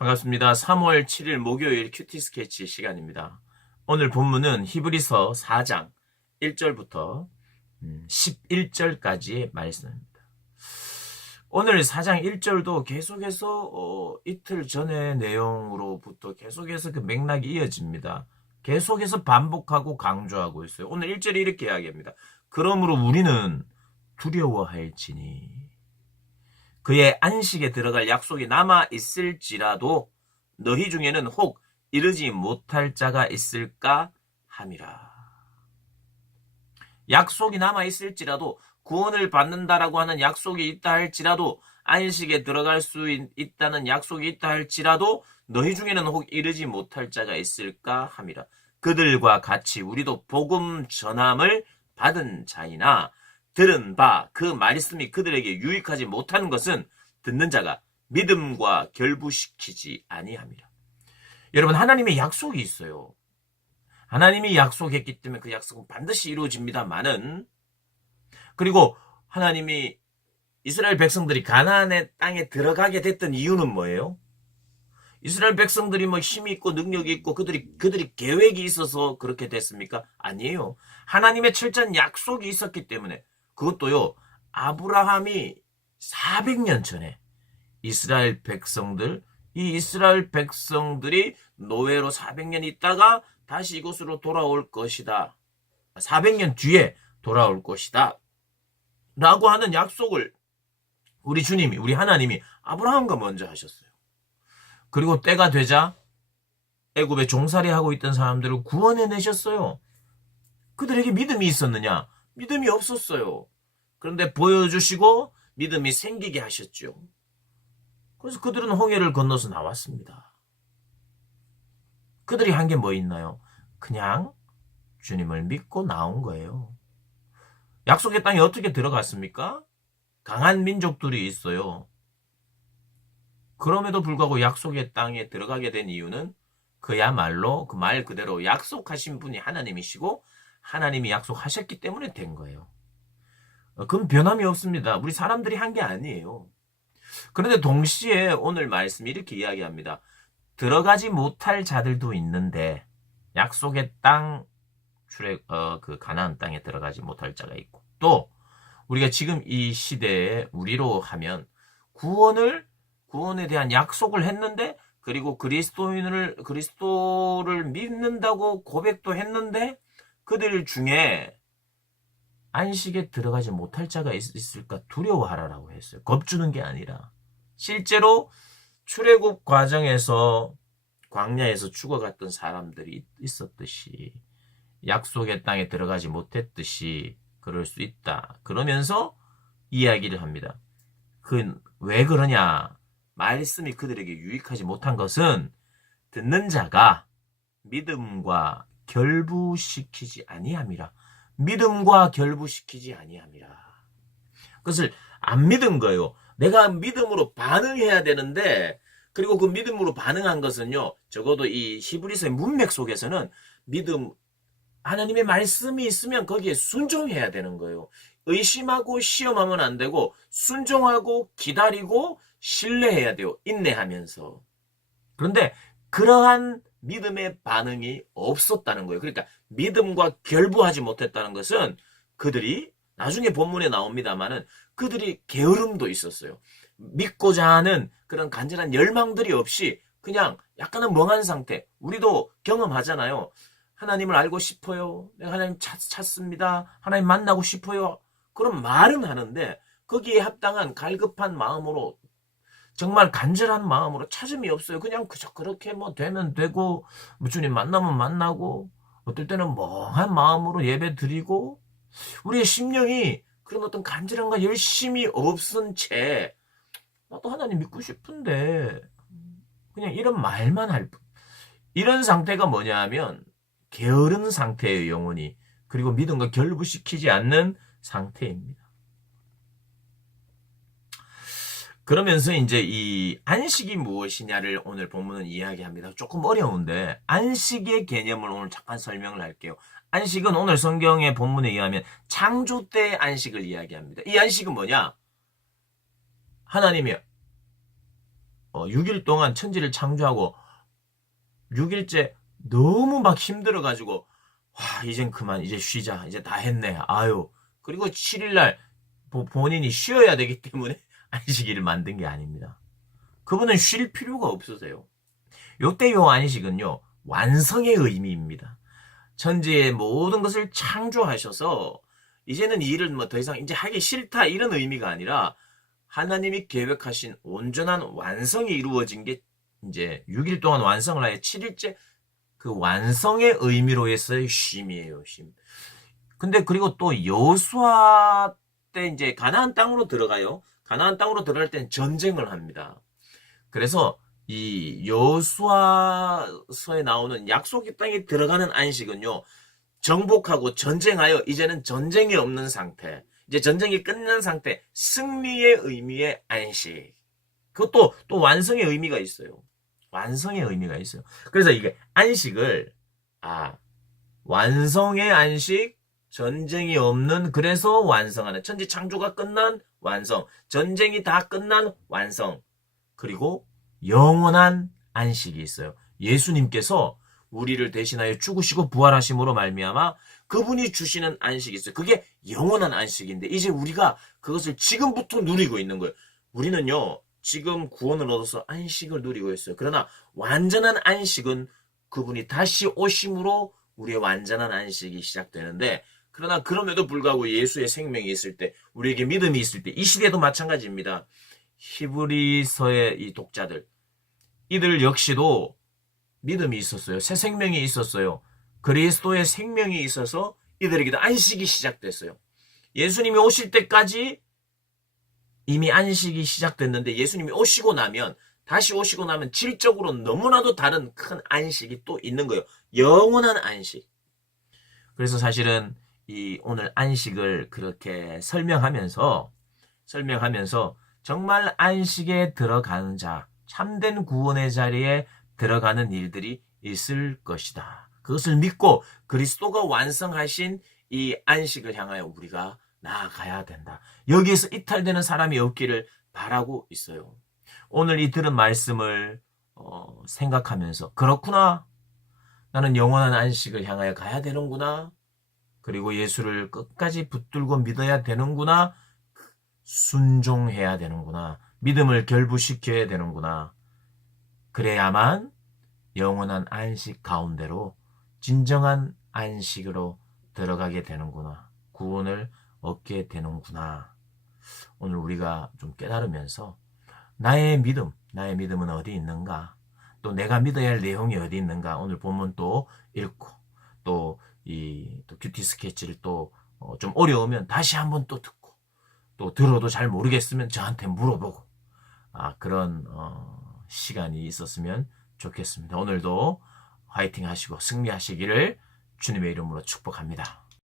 반갑습니다. 3월 7일 목요일 큐티 스케치 시간입니다. 오늘 본문은 히브리서 4장 1절부터 11절까지의 말씀입니다. 오늘 4장 1절도 계속해서 이틀 전의 내용으로부터 계속해서 그 맥락이 이어집니다. 계속해서 반복하고 강조하고 있어요. 오늘 1절이 이렇게 이야기합니다. 그러므로 우리는 두려워할지니 그의 안식에 들어갈 약속이 남아 있을지라도 너희 중에는 혹 이르지 못할 자가 있을까 함이라. 약속이 남아 있을지라도 구원을 받는다라고 하는 약속이 있다 할지라도 안식에 들어갈 수 있다는 약속이 있다 할지라도 너희 중에는 혹 이르지 못할 자가 있을까 함이라. 그들과 같이 우리도 복음 전함을 받은 자이나 들은 바 그 말씀이 그들에게 유익하지 못하는 것은 듣는 자가 믿음과 결부시키지 아니함이라. 여러분, 하나님의 약속이 있어요. 하나님이 약속했기 때문에 그 약속은 반드시 이루어집니다만은, 그리고 하나님이 이스라엘 백성들이 가나안의 땅에 들어가게 됐던 이유는 뭐예요? 이스라엘 백성들이 뭐 힘이 있고 능력이 있고 그들이 계획이 있어서 그렇게 됐습니까? 아니에요. 하나님의 철저한 약속이 있었기 때문에. 그것도요, 아브라함이 400년 전에 이 이스라엘 백성들이 노예로 400년 있다가 다시 이곳으로 돌아올 것이다. 400년 뒤에 돌아올 것이다. 라고 하는 약속을 우리 주님이, 우리 하나님이 아브라함과 먼저 하셨어요. 그리고 때가 되자 애굽에 종살이하고 있던 사람들을 구원해내셨어요. 그들에게 믿음이 있었느냐? 믿음이 없었어요. 그런데 보여주시고 믿음이 생기게 하셨죠. 그래서 그들은 홍해를 건너서 나왔습니다. 그들이 한 게 뭐 있나요? 그냥 주님을 믿고 나온 거예요. 약속의 땅에 어떻게 들어갔습니까? 강한 민족들이 있어요. 그럼에도 불구하고 약속의 땅에 들어가게 된 이유는 그야말로 그 말 그대로 약속하신 분이 하나님이시고 하나님이 약속하셨기 때문에 된 거예요. 그건 변함이 없습니다. 우리 사람들이 한 게 아니에요. 그런데 동시에 오늘 말씀이 이렇게 이야기합니다. 들어가지 못할 자들도 있는데 약속의 땅 그 가나안 땅에 들어가지 못할 자가 있고, 또 우리가 지금 이 시대에 우리로 하면 구원에 대한 약속을 했는데, 그리고 그리스도를 믿는다고 고백도 했는데 그들 중에 안식에 들어가지 못할 자가 있을까 두려워하라라고 했어요. 겁주는 게 아니라 실제로 출애굽 과정에서 광야에서 죽어갔던 사람들이 있었듯이 약속의 땅에 들어가지 못했듯이 그럴 수 있다. 그러면서 이야기를 합니다. 왜 그러냐? 말씀이 그들에게 유익하지 못한 것은 듣는 자가 믿음과 결부시키지 아니함이라. 믿음과 결부시키지 아니함이라. 그것을 안 믿은 거예요. 내가 믿음으로 반응해야 되는데, 그리고 그 믿음으로 반응한 것은요, 적어도 이 히브리서의 문맥 속에서는 하나님의 말씀이 있으면 거기에 순종해야 되는 거예요. 의심하고 시험하면 안 되고 순종하고 기다리고 신뢰해야 돼요. 인내하면서. 그런데 그러한 믿음의 반응이 없었다는 거예요. 그러니까 믿음과 결부하지 못했다는 것은 그들이 나중에 본문에 나옵니다만은 그들이 게으름도 있었어요. 믿고자 하는 그런 간절한 열망들이 없이 그냥 약간은 멍한 상태. 우리도 경험하잖아요. 하나님을 알고 싶어요. 내가 하나님 찾습니다. 하나님 만나고 싶어요. 그런 말은 하는데 거기에 합당한 갈급한 마음으로, 정말 간절한 마음으로 찾음이 없어요. 그냥 그저 그렇게 뭐 되면 되고, 주님 만나면 만나고, 어떨 때는 멍한 마음으로 예배 드리고, 우리의 심령이 그런 어떤 간절함과 열심이 없은 채, 나도 하나님 믿고 싶은데, 그냥 이런 말만 할 뿐. 이런 상태가 뭐냐 하면, 게으른 상태의 영혼이, 그리고 믿음과 결부시키지 않는 상태입니다. 그러면서 이제 이 안식이 무엇이냐를 오늘 본문은 이야기합니다. 조금 어려운데 안식의 개념을 오늘 잠깐 설명을 할게요. 안식은 오늘 성경의 본문에 의하면 창조 때의 안식을 이야기합니다. 이 안식은 뭐냐? 하나님이 6일 동안 천지를 창조하고 6일째 너무 막 힘들어가지고 와 이젠 그만 이제 쉬자 이제 다 했네 아유 그리고 7일날 본인이 쉬어야 되기 때문에 안식일을 만든 게 아닙니다. 그분은 쉴 필요가 없으세요. 요때 요 안식은요 완성의 의미입니다. 천지의 모든 것을 창조하셔서 이제는 이 일을 뭐 더 이상 이제 하기 싫다 이런 의미가 아니라 하나님이 계획하신 온전한 완성이 이루어진 게 이제 6일 동안 완성을 하여 7일째 그 완성의 의미로 해서의 쉼이에요. 쉼. 근데 그리고 또 여호수아 때 이제 가나안 땅으로 들어가요. 가나안 땅으로 들어갈 땐 전쟁을 합니다. 그래서 이 여호수아서에 나오는 약속의 땅에 들어가는 안식은요. 정복하고 전쟁하여 이제는 전쟁이 없는 상태. 이제 전쟁이 끝난 상태. 승리의 의미의 안식. 그것도 또 완성의 의미가 있어요. 완성의 의미가 있어요. 그래서 이게 안식을 완성의 안식, 전쟁이 없는 그래서 완성하는 천지 창조가 끝난 완성, 전쟁이 다 끝난 완성, 그리고 영원한 안식이 있어요. 예수님께서 우리를 대신하여 죽으시고 부활하심으로 말미암아 그분이 주시는 안식이 있어요. 그게 영원한 안식인데 이제 우리가 그것을 지금부터 누리고 있는 거예요. 우리는요. 지금 구원을 얻어서 안식을 누리고 있어요. 그러나 완전한 안식은 그분이 다시 오심으로 우리의 완전한 안식이 시작되는데 그러나 그럼에도 불구하고 예수의 생명이 있을 때 우리에게 믿음이 있을 때 이 시대도 마찬가지입니다. 히브리서의 이 독자들 이들 역시도 믿음이 있었어요. 새 생명이 있었어요. 그리스도의 생명이 있어서 이들에게도 안식이 시작됐어요. 예수님이 오실 때까지 이미 안식이 시작됐는데 예수님이 오시고 나면 다시 오시고 나면 질적으로 너무나도 다른 큰 안식이 또 있는 거예요. 영원한 안식. 그래서 사실은 이 오늘 안식을 그렇게 설명하면서 정말 안식에 들어가는 자, 참된 구원의 자리에 들어가는 일들이 있을 것이다. 그것을 믿고 그리스도가 완성하신 이 안식을 향하여 우리가 나아가야 된다. 여기에서 이탈되는 사람이 없기를 바라고 있어요. 오늘 이 들은 말씀을 생각하면서 그렇구나. 나는 영원한 안식을 향하여 가야 되는구나. 그리고 예수를 끝까지 붙들고 믿어야 되는구나. 순종해야 되는구나. 믿음을 결부시켜야 되는구나. 그래야만 영원한 안식 가운데로 진정한 안식으로 들어가게 되는구나. 구원을 얻게 되는구나. 오늘 우리가 좀 깨달으면서 나의 믿음은 어디 있는가? 또 내가 믿어야 할 내용이 어디 있는가? 오늘 본문 또 읽고 또 큐티 스케치를 또 좀 어려우면 다시 한번 또 듣고 또 들어도 잘 모르겠으면 저한테 물어보고 그런 시간이 있었으면 좋겠습니다. 오늘도 화이팅 하시고 승리하시기를 주님의 이름으로 축복합니다.